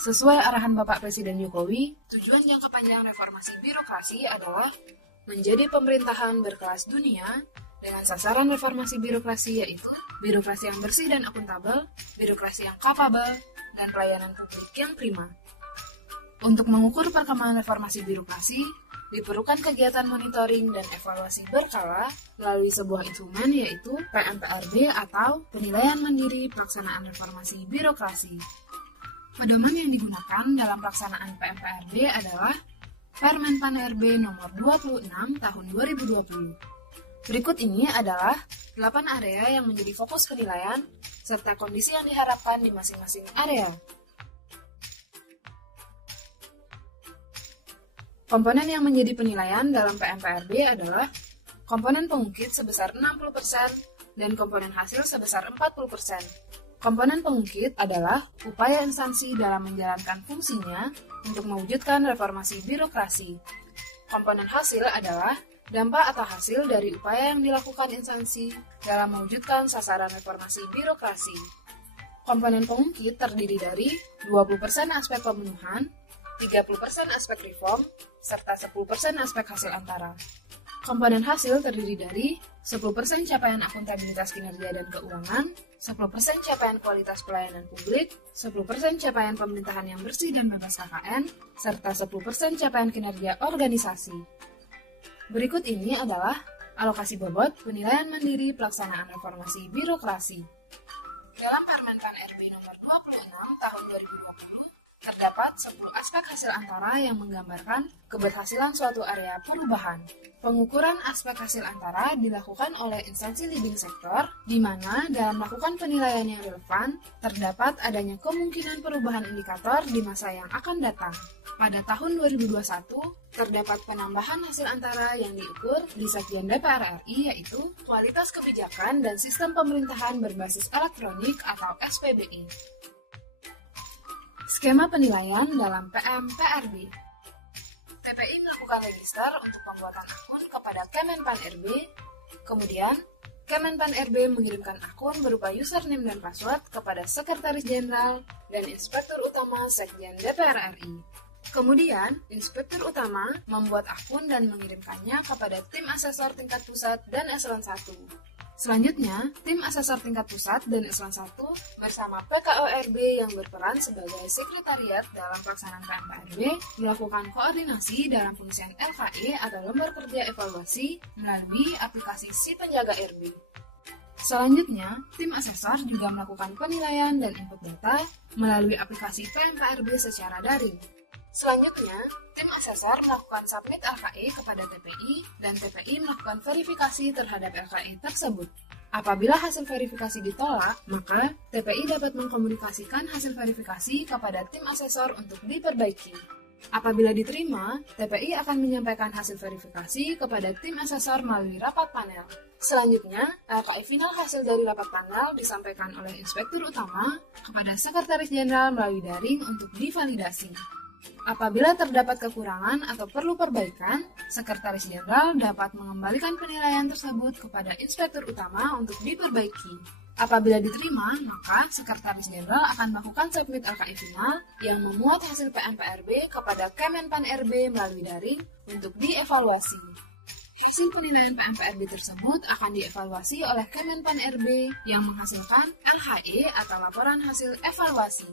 Sesuai arahan Bapak Presiden Jokowi, tujuan jangka panjang reformasi birokrasi adalah menjadi pemerintahan berkelas dunia dengan sasaran reformasi birokrasi yaitu birokrasi yang bersih dan akuntabel, birokrasi yang kapabel, dan pelayanan publik yang prima. Untuk mengukur perkembangan reformasi birokrasi, diperlukan kegiatan monitoring dan evaluasi berkala melalui sebuah instrumen yaitu PMPRB atau Penilaian Mandiri Pelaksanaan Reformasi Birokrasi. Pedoman yang digunakan dalam pelaksanaan PMPRB adalah Permen-Pan RB nomor 26 tahun 2020. Berikut ini adalah 8 area yang menjadi fokus penilaian serta kondisi yang diharapkan di masing-masing area. Komponen yang menjadi penilaian dalam PMPRB adalah komponen pengungkit sebesar 60% dan komponen hasil sebesar 40%. Komponen pengungkit adalah upaya instansi dalam menjalankan fungsinya untuk mewujudkan reformasi birokrasi. Komponen hasil adalah dampak atau hasil dari upaya yang dilakukan instansi dalam mewujudkan sasaran reformasi birokrasi. Komponen pengungkit terdiri dari 20% aspek pemenuhan, 30% aspek reform, serta 10% aspek hasil antara. Komponen hasil terdiri dari 10% capaian akuntabilitas kinerja dan keuangan, 10% capaian kualitas pelayanan publik, 10% capaian pemerintahan yang bersih dan bebas KKN, serta 10% capaian kinerja organisasi. Berikut ini adalah alokasi bobot penilaian mandiri pelaksanaan reformasi birokrasi. Dalam Permen-Pan RB nomor 26 tahun 2020, terdapat 10 aspek hasil antara yang menggambarkan keberhasilan suatu area perubahan. Pengukuran aspek hasil antara dilakukan oleh instansi leading sektor, di mana dalam melakukan penilaian yang relevan, terdapat adanya kemungkinan perubahan indikator di masa yang akan datang. Pada tahun 2021, terdapat penambahan hasil antara yang diukur di Sekjen DPR RI yaitu kualitas kebijakan dan sistem pemerintahan berbasis elektronik atau SPBI. Skema penilaian dalam PMPRB. TPI melakukan register untuk pembuatan akun kepada Kemenpan RB, kemudian Kemenpan RB mengirimkan akun berupa username dan password kepada Sekretaris Jenderal dan Inspektur Utama Sekjen DPR RI. Kemudian, Inspektur Utama membuat akun dan mengirimkannya kepada tim asesor tingkat pusat dan eselon 1. Selanjutnya, tim asesor tingkat pusat dan eselon 1 bersama PKORB yang berperan sebagai sekretariat dalam pelaksanaan PMPRB melakukan koordinasi dalam pengisian LKE atau lembar kerja evaluasi melalui aplikasi Si Penjaga RB. Selanjutnya, tim asesor juga melakukan penilaian dan input data melalui aplikasi PMPRB secara daring. Selanjutnya, tim asesor melakukan submit LKE kepada TPI dan TPI melakukan verifikasi terhadap LKE tersebut. Apabila hasil verifikasi ditolak, maka TPI dapat mengkomunikasikan hasil verifikasi kepada tim asesor untuk diperbaiki. Apabila diterima, TPI akan menyampaikan hasil verifikasi kepada tim asesor melalui rapat panel. Selanjutnya, LKE final hasil dari rapat panel disampaikan oleh Inspektur Utama kepada Sekretaris Jenderal melalui daring untuk divalidasi. Apabila terdapat kekurangan atau perlu perbaikan, Sekretaris Jenderal dapat mengembalikan penilaian tersebut kepada Inspektur Utama untuk diperbaiki. Apabila diterima, maka Sekretaris Jenderal akan melakukan submit LKE final yang memuat hasil PMPRB kepada Kemenpan RB melalui daring untuk dievaluasi. Hasil penilaian PMPRB tersebut akan dievaluasi oleh Kemenpan RB yang menghasilkan LHE atau laporan hasil evaluasi.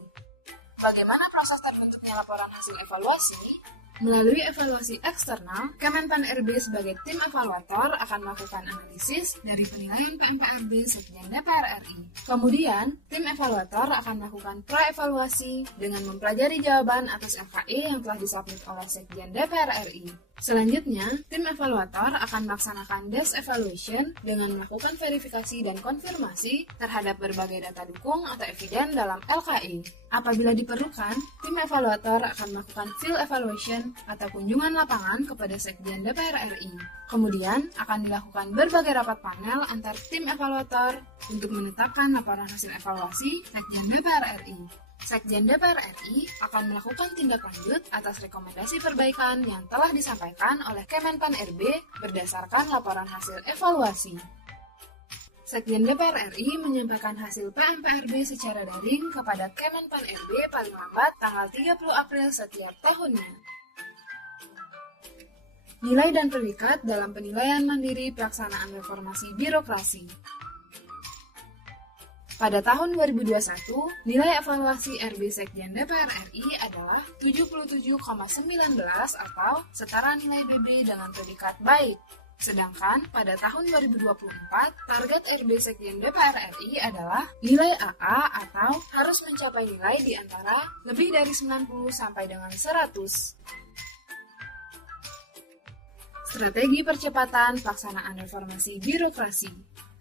Bagaimana proses terbentuknya laporan hasil evaluasi? Melalui evaluasi eksternal, Kemenpan RB sebagai tim evaluator akan melakukan analisis dari penilaian PMPRB Sekjen DPR RI. Kemudian, tim evaluator akan melakukan pra-evaluasi dengan mempelajari jawaban atas LKE yang telah disubmit oleh Sekjen DPR RI. Selanjutnya, tim evaluator akan melaksanakan desk evaluation dengan melakukan verifikasi dan konfirmasi terhadap berbagai data dukung atau eviden dalam LKE. Apabila diperlukan, tim evaluator akan melakukan field evaluation atau kunjungan lapangan kepada Sekjen DPR RI. Kemudian, akan dilakukan berbagai rapat panel antar tim evaluator untuk menetapkan laporan hasil evaluasi Sekjen DPR RI. Sekjen DPR RI akan melakukan tindak lanjut atas rekomendasi perbaikan yang telah disampaikan oleh Kemenpan RB berdasarkan laporan hasil evaluasi. Sekjen DPR RI menyampaikan hasil PMPRB secara daring kepada Kemenpan RB paling lambat tanggal 30 April setiap tahunnya. Nilai dan predikat dalam penilaian mandiri pelaksanaan reformasi birokrasi. Pada tahun 2021, nilai evaluasi RB Sekjen DPR RI adalah 77,19 atau setara nilai BB dengan predikat baik. Sedangkan pada tahun 2024, target RB Sekjen DPR RI adalah nilai AA atau harus mencapai nilai di antara lebih dari 90 sampai dengan 100. Strategi percepatan pelaksanaan reformasi birokrasi.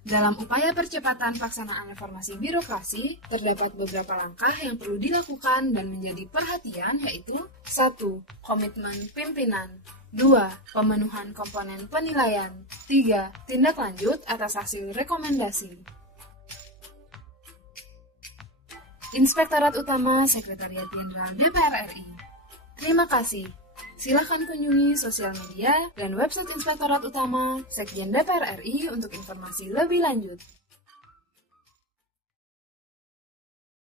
Dalam upaya percepatan pelaksanaan reformasi birokrasi, terdapat beberapa langkah yang perlu dilakukan dan menjadi perhatian yaitu 1. Komitmen pimpinan 2. Pemenuhan komponen penilaian 3. Tindak lanjut atas hasil rekomendasi. Inspektorat Utama Sekretariat Jenderal DPR RI. Terima kasih. Silakan kunjungi sosial media dan website Inspektorat Utama Sekjen DPR RI untuk informasi lebih lanjut.